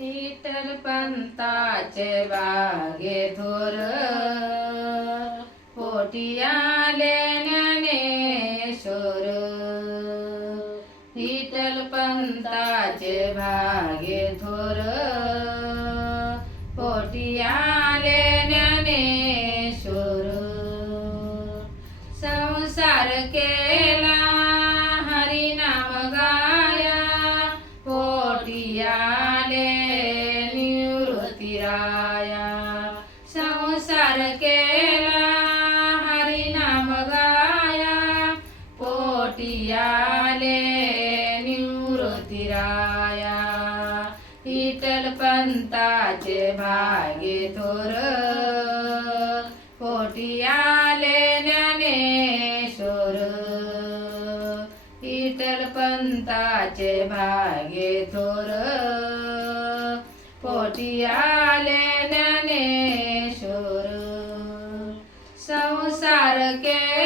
इटल पंताचे बागे थोर. पोटी आले ज्ञानेश्वर. विठ्ठल पंताचे भागे थोर. पोटी आले ज्ञानेश्वर. संसार केला निवृत्ती राया विठ्ठल पंताचे भागे थोर. पोटी आले ज्ञानेश्वर विठ्ठल पंताचे भागे थोर. पोटी आले ज्ञानेश्वर संसार के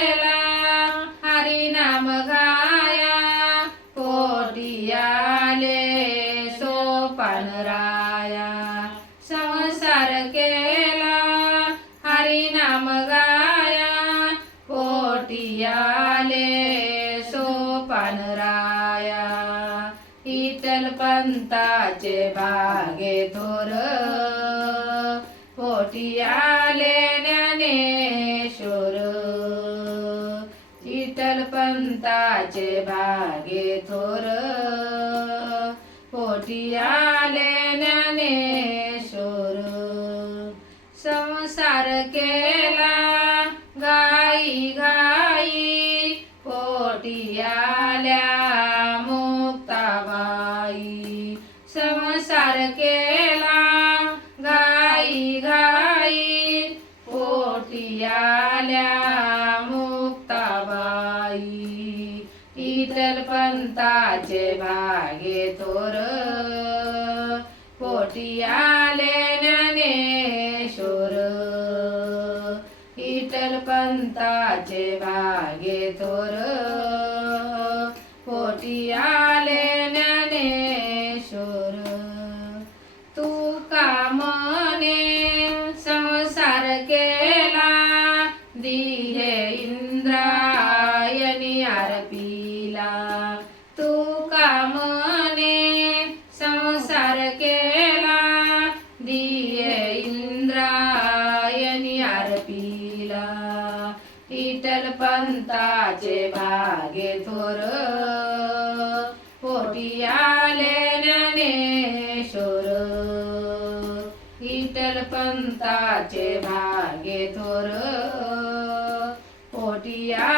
राया संसार केला हरिनाम गाया पोटियाले सोपान राया. इटल पंताचे भागे थोर पोटियाले ज्ञानेश्वर. इटल पंताचे भागे थोर पोटिया संसार केला गाई गाई पोटी आल्या मुक्ताबाई. संसार केला गाई गाई पोटी आल्या मुक्ताबाई. इतर पंताचे भागे तोर पोटी आले पंताचे भागे थोर संताचे भागे थोर. पोटी आले ज्ञानेश्वर. इतर पंताचे भागे थोर. पोटी आले